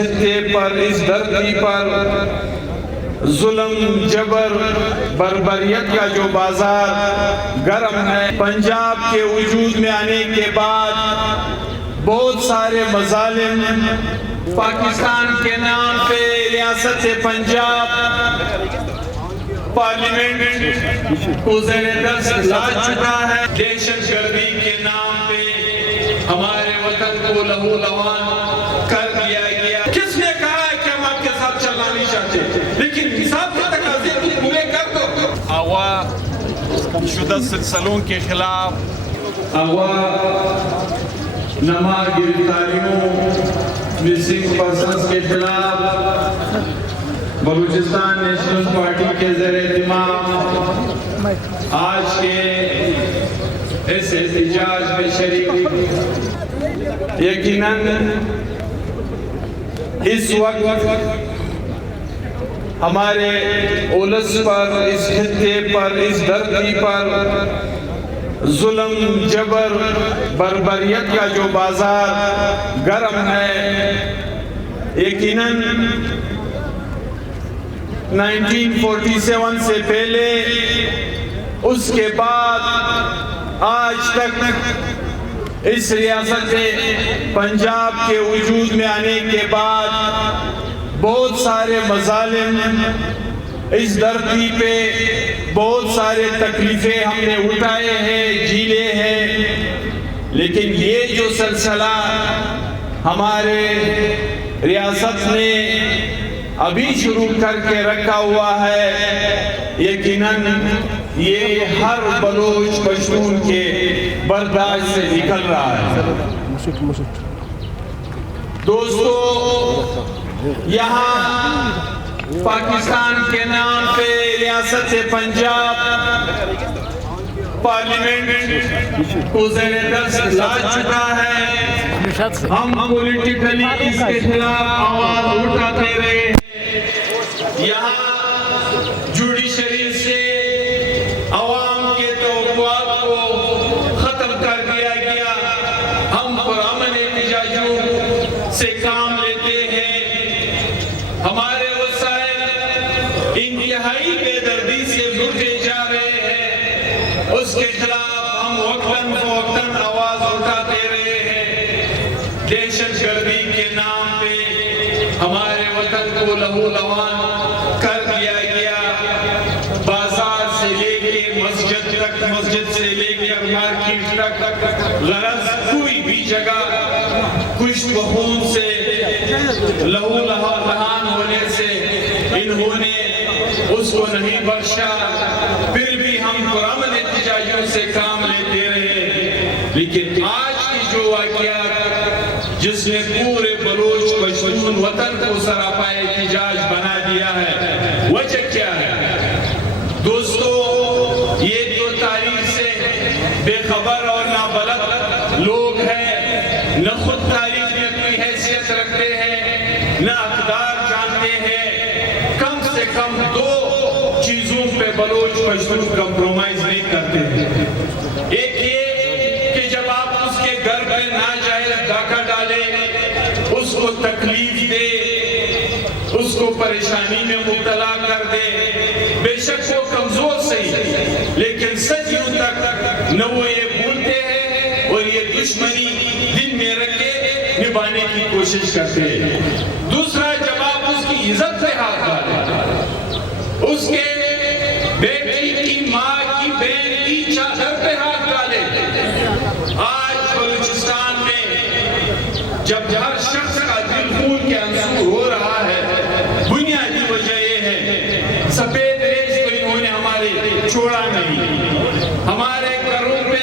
خطے پر، اس دھرتی پر ظلم، جبر، بربریت کا جو بازار گرم ہے، پنجاب کے وجود میں آنے کے بعد بہت سارے مظالم پاکستان کے نام پہ ریاست پنجاب پارلیمنٹ کو زیر دست لا چکا ہے۔ دہشت گردی کے نام پہ ہمارے وطن کو لہو لہان کر دیا گیا۔ کس نے کہا ہے کہ ہم آپ کے ساتھ چلنا نہیں چاہتے، لیکن حساب کے تقاضے بھی پورے کر دو۔ اغوا شدہ سلسلوں کے خلاف، اغوا نما گرفتاریوں، مسنگ پرسنز کے خلاف بلوچستان نیشنل پارٹی کے زیر اہتمام آج کے اس احتجاج میں شریک۔ یقیناً اس وقت ہمارے اولس پر، اس خطے پر، اس دھرتی پر ظلم، جبر، بربریت کا جو بازار گرم ہے، یقیناً 1947 سے پہلے، اس کے بعد آج تک اس ریاست پنجاب کے وجود میں آنے کے بعد بہت سارے مظالم اس دھرتی پہ، بہت سارے تکلیفیں ہم نے اٹھائے ہیں، جھیلے ہیں، لیکن یہ جو سلسلہ ہمارے ریاست نے ابھی شروع کر کے رکھا ہوا ہے، یقیناً یہ ہر بلوچ پشتون کے برداشت سے نکل رہا ہے۔ دوستو، یہاں پاکستان کے نام پہ ریاست پنجاب پارلیمنٹ کو زیر دست لا چکا ہے۔ ہم پولیٹیکلی اس کے خلاف آواز اٹھاتے رہے ہیں۔ یہاں جوڈیشری سے عوام کے توقعات کو ختم کر دیا گیا۔ ہم پرامن احتجاجوں سے کام لیتے ہیں۔ ہمارے وسائل انتہائی بے دردی سے لوٹے جا رہے ہیں، اس کے خلاف ہم وقتاً فوقتاً آواز اٹھاتے رہے ہیں۔ دہشت گردی کے نام پہ ہمارے وطن کو لہو لہان کر دیا گیا، بازار سے لے کے مسجد تک، مسجد سے لے کے مارکیٹ تک، غرض کوئی بھی جگہ خشک خون سے، لہو لہان ہونے سے انہوں نے اس کو نہیں بخشا۔ پھر بھی ہم پرامن احتجاجوں سے کام لیتے رہے، لیکن آج کی جو واقعات جس نے پورے بلوچ پشتون وطن کو سراپائے احتجاج بنا دیا ہے، وجہ کیا ہے؟ دوستو، یہ جو تاریخ سے بے خبر اور نابلد لوگ ہیں، نہ خود تاریخ میں کوئی حیثیت رکھتے ہیں، نہ اقدار جانتے ہیں، کم سے کم دو چیزوں پہ بلوچ پشتون کمپرومائز نہیں کرتے ہیں۔ ایک یہ کہ جب آپ اس کے گھر میں ناجائز ڈاکہ ڈالے، اس کو تکلیف دے، اس کو پریشانی میں مبتلا کر دے، بے شک وہ کمزور صحیح، لیکن صدیوں تک نہ وہ یہ بھولتے ہیں اور یہ دشمنی دن میں رکھے نبھانے کی کوشش کرتے ہیں۔ دوسرا، جب آپ اس کی عزت پہ ہاتھ ڈالے، اس کے بیٹی کی، ماں کی، بہن کی چادر پہ ہاتھ ڈالے، آج بلوچستان میں جب ہر شخص کا دل خون کے آنسو ہو رہا ہے، بنیادی وجہ یہ ہے سفید ریز کو انہوں نے ہمارے چھوڑا نہیں۔ ہمارے گھروں پہ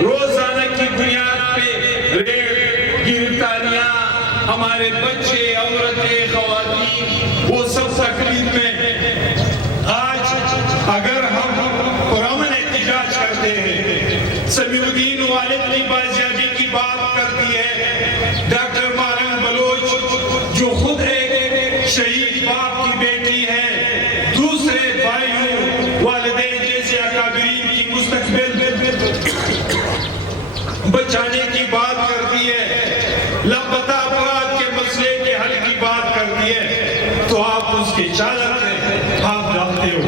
روزانہ کی بنیاد پہ ریڈ، گرفتاریاں، ہمارے بچے، عورتیں، خواتین، وہ سب تکلیف میں۔ آج اگر ہم پرامن احتجاج کرتے ہیں، سمیع الدین والد کی بازیابی کی بات کرتی ہے، ڈاکٹر مارنگ بلوچ جو خود ایک شہید باپ کی بیٹی ہے، دوسرے بھائیوں، والدین جیسے اکابرین کی مستقبل بچانے کی بات کرتی ہے، لاپتہ افراد کے مسئلے کے حل کی بات آپ اس کی چادر میں ہاتھ ڈالتے ہو.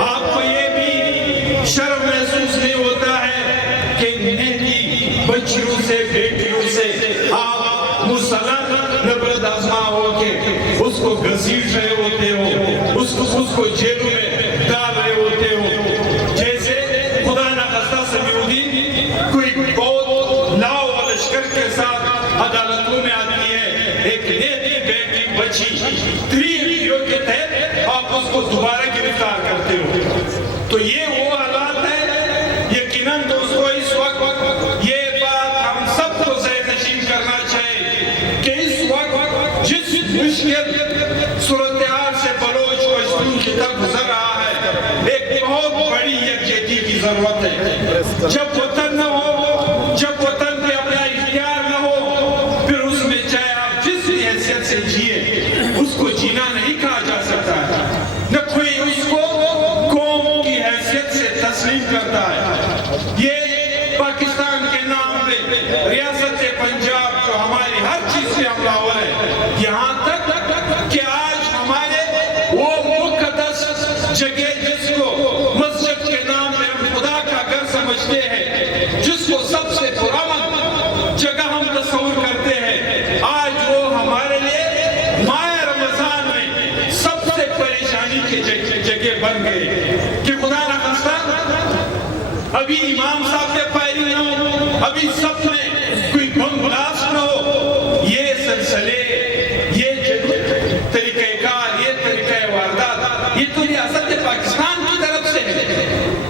آپ کو یہ بھی شرم محسوس نہیں ہوتا ہے کہ انہیں کی بچیوں سے بیٹیوں سے آپ مسلط نبرد آزما ہو کے اس کو گھسیٹ رہے ہوتے ہو, اس کو جیلوں میں ڈال رہے ہوتے ہو. جیسے خدا نخواستہ سمیع کوئی بہت لاؤ و لشکر کے ساتھ عدالتوں میں آتی ہے, ایک نیتی بیٹی بچی 3 کے تحت آپ اس کو دوبارہ گرفتار کرتے ہو. تو یہ وہ حالات ہے. یقیناً دوستو اس وقت یہ بات ہم سب کو ذہن نشین کرنا چاہیے کہ اس وقت جس مشکل صورتحال سے بلوچ پشتون کی طرف گزر رہا ہے, ایک بہت بڑی یکجہتی کی ضرورت ہے. جب وطن نہ ہو, جب وطن پہ اپنا اختیار نہ ہو, پھر اس میں چاہے آپ جس بھی حیثیت سے جیے اس کو جینا نہیں کہا جا سکتا ہے. نہ کوئی اس کو قوم کی حیثیت سے تسلیم کرتا ہے. یہ پاکستان کے نام پہ ریاست پنجاب جو ہماری ہر چیز کے حملہ ہو رہے ہیں, یہاں تک کہ آج ہمارے وہ مقدس جگہ جس کو مسجد کے نام پہ ہم خدا کا گھر سمجھتے ہیں, جس کو سب سے پرامن جگہ ہم تصور کرتے ہیں, آج وہ ہمارے لیے ماہ رمضان میں سب سے پریشانی کی جگہ بن گئے. کہ خدا نخواستہ ابھی امام صاحب پہ فائرنگ نہ ہو, ابھی سب میں کوئی بم بلاسٹ نہ ہو. یہ سلسلے, یہ طریقہ کار, یہ طریقہ واردات, یہ تو ریاست پاکستان کی طرف سے ہے.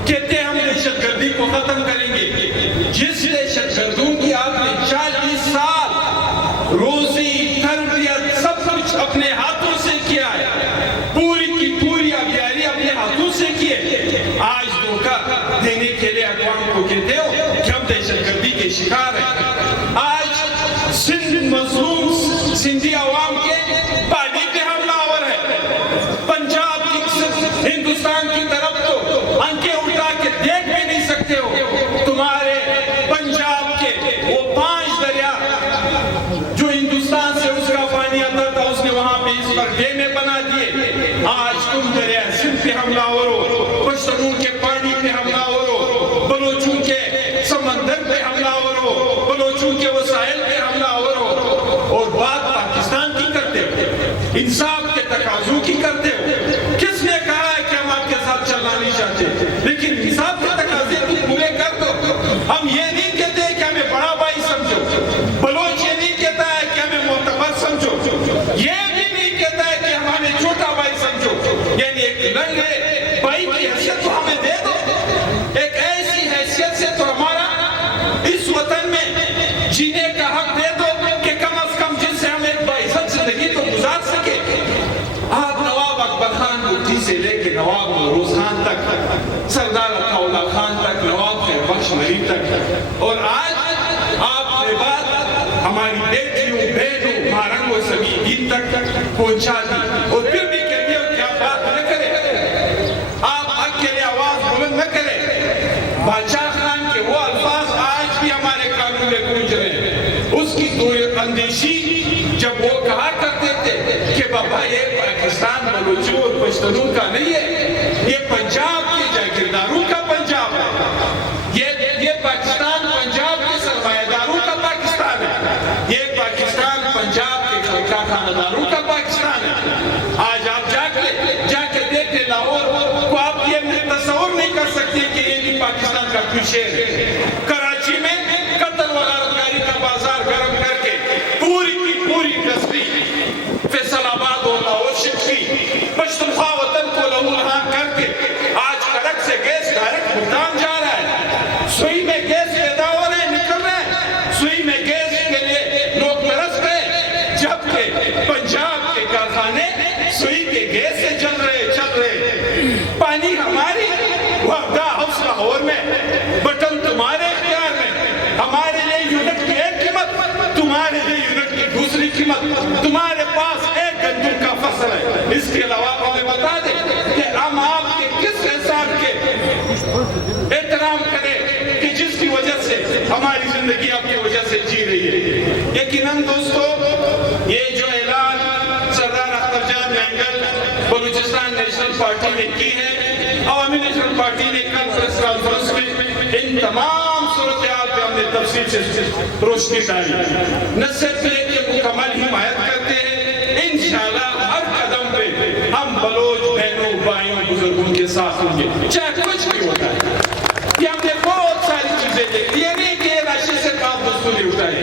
کہتے ہیں ہم دہشت گردی کو ختم کریں گے. جس دہشت گردوں کی آپ نے 40 سال روزی تربیت سب کچھ اپنے ہاتھوں سے کیا ہے, پوری کی پوری ابیاری اپنے ہاتھوں سے کی ہے, آج دھوکہ دینے کے لیے اقوام کو کہتے ہو کہ ہم دہشت گردی کے شکار ہیں. آج سندھ مظلوم سندھی عوام کے پانی پہ حملہ آور ہے. پنجاب کی ہندوستان کی طرف تو آنکھیں اٹھا کے دیکھ بھی نہیں سکتے ہو. تمہارے پنجاب کے وہ 5 دریا جو ہندوستان سے اس کا پانی آتا تھا, اس نے وہاں پہ اس پر ڈیمیں بنا دیے. آج تم دریا سندھ پہ حملہ آور ہو, پشتونوں کے پانی پہ حملہ آور ہو, بلوچوں کے سمندر پہ حملہ آور ہو, بلوچوں کے وسائل پہ حملہ آور ہو, اور بات پاکستان کی کرتے ہو, انصاف کے تقاضوں کی کرتے ہو. کس نے کہا ہے کہ ہم آپ کے ساتھ چلنا نہیں چاہتے, لیکن انصاف کے تقاضے تم پورے کر دو. ہم یہ نہیں کہتے کہ ہمیں بڑا بھائی سمجھو, بلوچ یہ نہیں کہتا ہے کہ ہمیں معتبر سمجھو, یہ بھی نہیں کہتا ہے کہ ہمیں چھوٹا بھائی سمجھو. یعنی ایک لنگڑے بھائی کی حیثیت تو ہمیں دے دو, ایک ایسی حیثیت سے تو ہمارا اس وطن میں جینے کا حق دے دو کہ کم از کم جن سے ہم ایک باعزت زندگی تو گزار سکے. آپ نواب اکبر خان بگٹی سے لے کے نواب نوروز خان تک, سردار عطاءاللہ خان تک, نواب خیر بخش مریض تک, اور آج آپ نے بات ہماری بیٹیوں بہنوں مہارنگ و سبھی دین تک پہنچا دی, اور پھر بھی کہتے ہو کیا بات نہ کرے, آپ حق کے لیے آواز بلند نہ کرے. بادشاہ خان کے وہ الفاظ آج بھی ہمارے کانوں میں گونج رہے ہیں. اس کی دو اندیشی جب وہ کہا کرتے تھے کہ بابا یہ پاکستان بلوچوں اور پشتونوں کا نہیں ہے, یہ پنجاب کے جاگیرداروں کا پنجاب ہے, یہ پاکستان پنجاب کے سرمایہ داروں کا پاکستان ہے, یہ پاکستان پنجاب کے خانہ داروں کا پاکستان ہے. آج آپ جا کے دیکھ لیں لاہور کو, آپ یہ تصور نہیں کر سکتے کہ یہ بھی پاکستان کا کوئی شہر ہے. کراچی میں قتل و غارتکاری کا بازار گرم کر کے پوری کی پوری انڈسٹری فیصل آباد اور لاہور شفٹ کی, پشتونخوا وطن کو لہو لہان کر کے آج کڑک سے گیس ڈائریکٹ ملتان جا رہا ہے. سوئی میں گیس پیدا ہو رہے نکل رہے, سوئی میں گیس کے لیے لوگ ترس گئے, جبکہ پنجاب کے کارخانے سوئی کے گیس سے چل رہے. پانی ہماری وردہ ہاؤس لاہور میں, بٹن تمہارے اختیار میں, ہمارے لیے یونٹ کی ایک قیمت, تمہارے لیے یونٹ کی دوسری قیمت, تمہارے پاس ایک گندم کا فصل ہے. اس کے علاوہ ہمیں بتا دیں کہ ہم آپ کے کس حساب کے احترام کریں کہ جس کی وجہ سے ہماری زندگی آپ کی وجہ سے جی رہی ہے. یقیناً دوستو, یہ جو اعلان سردار اختر جان مینگل پارٹی نے کی ہے. عوامی نیشنل پارٹی نے کل پریس کانفرنس میں ان تمام صورتحال پہ ہم نے تفصیل سے روشنی ڈالی. نہ صرف یہ کہ مکمل حمایت کرتے ہیں، انشاءاللہ ہر قدم پہ ہم بلوچ بہنوں بھائیوں بزرگوں کے ساتھ ہوں گے، چاہے کچھ بھی ہوتا ہے. یہ ہم نے بہت ساری چیزیں دیکھی، یہ نہیں کہ راشد سے کام وصولی اٹھائے،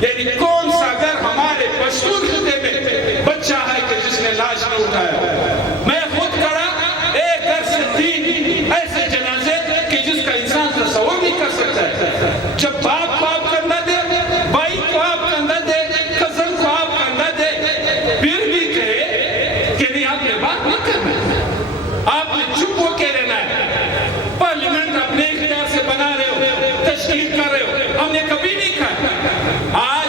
یعنی کون سا گھر ہمارے پشتون خطے میں بچہ ہے کہ جس نے لاش نہ اٹھایا. میں خود کھڑا ایک گھر سے 3 ایسے جنازے کہ جس کا انسان تصور نہیں کر سکتا ہے. جب باپ کو آپ کندھا دے، بھائی کو آپ کندھا دے، کزن کو آپ کندھا دے، پھر بھی کہے کہ نہیں آپ نے بات نہیں کرنا ہے، آپ نے چپ ہو کے رہنا ہے. پارلیمنٹ اپنے اختیار سے بنا رہے ہو، تشکیل کر رہے ہو، ہم نے کبھی نہیں کہا. آج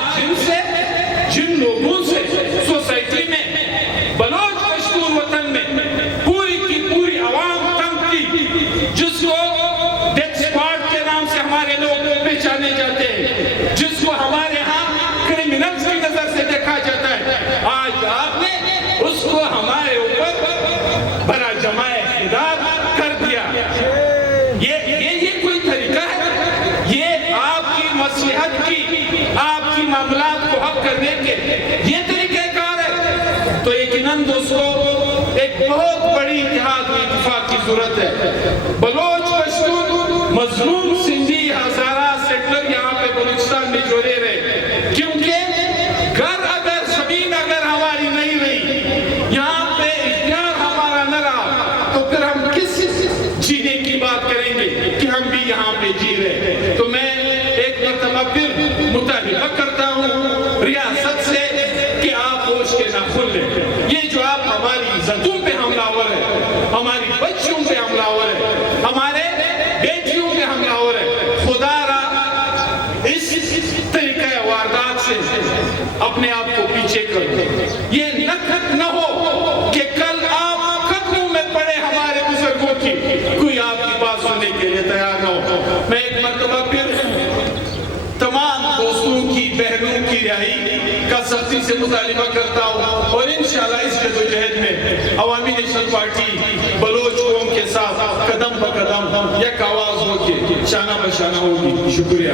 جن لوگوں سے سوسائٹی میں بلوچ پشتون وطن میں پوری کی پوری عوام تنگ کی، جس کو ڈیتھ اسکواڈ کے نام سے ہمارے لوگ پہچانے جاتے ہیں، جس کو ہمارے ہاں کرمنلز کی نظر سے دیکھا جاتا ہے، آج آپ نے اس کو ہمارے اوپر بڑا جماع خدار کر دیا. یہ کوئی طریقہ ہے؟ یہ آپ کی مصلحت کی، آپ کی معاملات کو حق کرنے کے یہ طریقہ کار ہے؟ تو یقیناً دوستو ایک بہت بڑی اتحاد و اتفاق کی ضرورت ہے. بلوچ پشتون مظلوم سندھی ہزارہ سیٹلر یہاں پہ بلوچستان میں جوڑے رہے، کیونکہ گھر اگر زمین اگر ہماری نہیں رہی، یہاں پہ اختیار ہمارا نہ رہا، تو پھر ہم کس جینے کی بات کریں گے کہ ہم بھی یہاں پہ جی رہے. تو میں ایک مرتبہ پھر مطالبہ کرتا ہوں ریاست سے کہ آپ ہوش کے ناخن لیں. یہ جو آپ ہماری عزتوں پہ حملہ آور ہے، ہماری بچیوں پہ حملہ آور ہے، ہمارے بیٹیوں پہ حملہ آور ہے، خدا را اس طریقہ واردات سے اپنے آپ کو پیچھے کرو. یہ نہ ہو کہ کل آپ قدموں میں پڑے ہمارے بزرگوں کی، کوئی آپ کی بات سننے کے لیے تیار نہ ہو. میں ایک مرتبہ پھر تمام دوستوں کی، بہنوں کی رہائی کا سختی سے مطالبہ کرتا ہوں، اور انشاءاللہ اس جدوجہد میں عوامی نیشنل پارٹی بلوچ قوم کے ساتھ قدم بقدم یک آواز ہو کے شانہ بشانہ ہوگی. شکریہ.